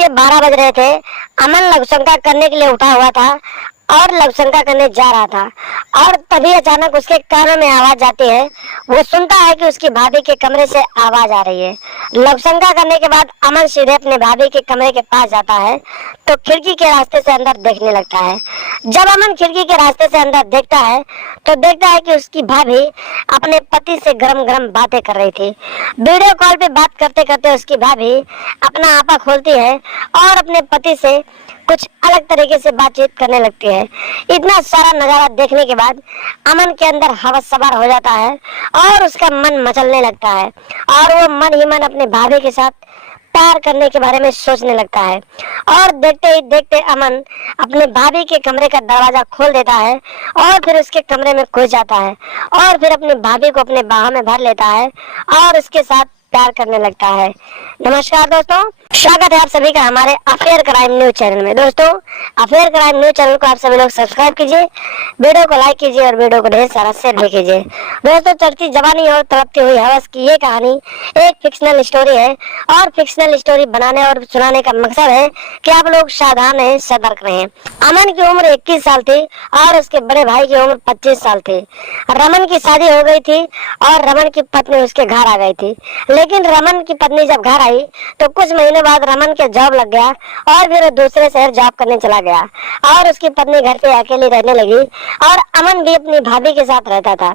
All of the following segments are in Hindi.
के 12 बज रहे थे। अमन लघुशंका करने के लिए उठा हुआ था और लघुशंका करने जा रहा था और तभी अचानक उसके कानों में आवाज आती है। वो सुनता है कि उसकी भाभी के कमरे से आवाज आ रही है। लघुशंका करने के बाद अमन सीधे अपने भाभी के कमरे के पास जाता है तो खिड़की के रास्ते से अंदर देखने लगता है। जब अमन खिड़की के रास्ते से अंदर देखता है तो देखता है कि उसकी भाभी अपने पति से गरम गरम बातें कर रही थी। वीडियो कॉल पे बात करते करते उसकी भाभी अपना आपा खोलती है और अपने पति से कुछ अलग तरीके से बातचीत करने लगती है। इतना सारा नजारा देखने के बाद अमन के अंदर हवस सवार हो जाता है और उसका मन मचलने लगता है और वो मन ही मन अपने भाभी के साथ प्यार करने के बारे में सोचने लगता है। और देखते ही देखते अमन अपने भाभी के कमरे का दरवाजा खोल देता है और फिर उसके कमरे में घुस जाता है और फिर अपनी भाभी को अपने बाहों में भर लेता है और उसके साथ प्यार करने लगता है। नमस्कार दोस्तों, स्वागत है आप सभी का हमारे अफेयर क्राइम न्यूज चैनल में। दोस्तों, अफेयर क्राइम न्यूज चैनल को आप सभी लोग सब्सक्राइब कीजिए, वीडियो को लाइक कीजिए और वीडियो को ढेर सारा शेयर भी कीजिए। दोस्तों, चढ़ती जवानी और तड़पती हुई हवस की ये कहानी एक फिक्शनल स्टोरी है और फिक्शनल स्टोरी बनाने और सुनाने का मकसद है कि आप लोग सावधान रहें, सतर्क रहें। अमन की उम्र 21 साल थी और उसके बड़े भाई की उम्र 25 साल थी। रमन की शादी हो गई थी और रमन की पत्नी उसके घर आ गई थी। लेकिन रमन की पत्नी जब घर आई तो कुछ महीने बाद रमन के जॉब लग गया और फिर वो दूसरे शहर जॉब करने चला गया और उसकी पत्नी घर पे अकेली रहने लगी और अमन भी अपनी भाभी के साथ रहता था।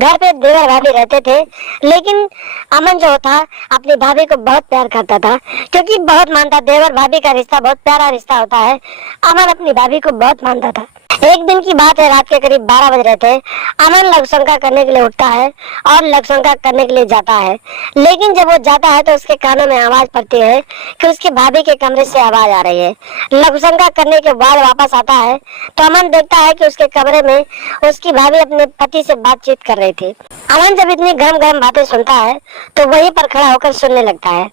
घर पे देवर भाभी रहते थे, लेकिन अमन जो था अपनी भाभी को बहुत प्यार करता था क्योंकि बहुत मानता। देवर भाभी का रिश्ता बहुत प्यारा रिश्ता होता है। अमन अपनी भाभी को बहुत मानता था। एक दिन की बात है, रात के करीब 12 बज रहे थे। अमन लघुशंका करने के लिए उठता है और लघुशंका करने के लिए जाता है, लेकिन जब वो जाता है तो उसके कानों में आवाज पड़ती है कि उसकी भाभी के कमरे से आवाज आ रही है। लघुशंका करने के बाद वापस आता है तो अमन देखता है कि उसके कमरे में उसकी भाभी अपने पति से बातचीत कर रही थी। अमन जब इतनी गरम गरम बातें सुनता है तो वहीं पर खड़ा होकर सुनने लगता है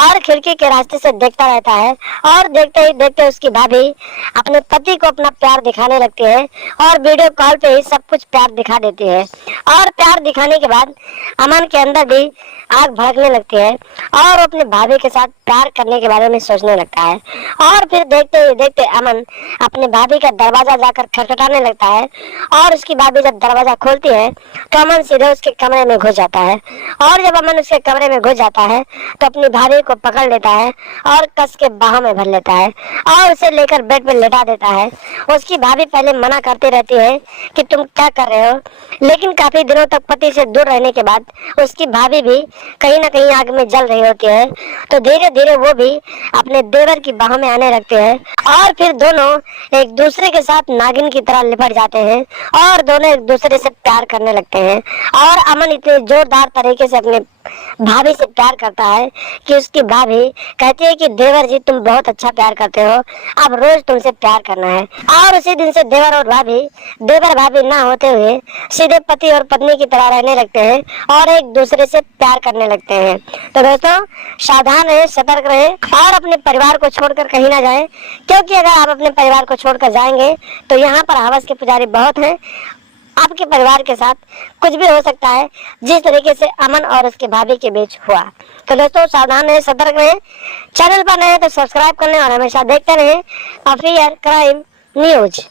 और खिड़की के रास्ते से देखता रहता है और देखते ही देखते उसकी भाभी अपने पति को अपना प्यार दिखाने लगती है और वीडियो कॉल पे ही सब कुछ प्यार दिखा देती है। और प्यार दिखाने के बाद अमन के अंदर भी आग भड़कने लगती है और वो अपने भाभी के साथ प्यार करने के बारे में सोचने लगता है। और फिर देखते ही देखते अमन अपने भाभी का दरवाजा जाकर खटखटाने लगता है और उसकी भाभी जब दरवाजा खोलती है तो अमन सीधे उसके कमरे में घुस जाता है और जब अमन उसके कमरे में घुस जाता है तो अपनी भाभी को पकड़ लेता है और कस के बाहों में भर लेता है और उसे लेकर बेड पर लेटा देता है। उसकी भाभी पहले मना करती रहती है कि तुम क्या कर रहे हो, लेकिन काफी दिनों तक पति से दूर रहने के बाद उसकी भाभी भी कहीं ना कहीं आग में जल रही होती है तो धीरे धीरे वो भी अपने देवर की बाहों में आने लगते हैं और फिर दोनों एक दूसरे के साथ नागिन की तरह लिपट जाते हैं और दोनों एक दूसरे से प्यार करने लगते हैं। और अमन इतने जोरदार तरीके से अपने भाभी से प्यार करता है कि उसकी भाभी कहती है कि देवर जी तुम बहुत अच्छा प्यार करते हो, अब रोज तुमसे प्यार करना है। और उसी दिन से देवर भाभी ना होते हुए सीधे पति और पत्नी की तरह रहने लगते हैं और एक दूसरे से प्यार करने लगते हैं। तो दोस्तों, सावधान रहे, सतर्क रहे और अपने परिवार को छोड़कर कहीं ना जाएं, क्योंकि अगर आप अपने परिवार को छोड़कर जाएंगे तो यहाँ पर हवस के पुजारी बहुत हैं। आपके परिवार के साथ कुछ भी हो सकता है जिस तरीके से अमन और उसके भाभी के बीच हुआ। तो दोस्तों, सावधान रहे, सतर्क रहे। चैनल पर नए तो सब्सक्राइब कर लें और हमेशा देखते रहें अफेयर क्राइम न्यूज।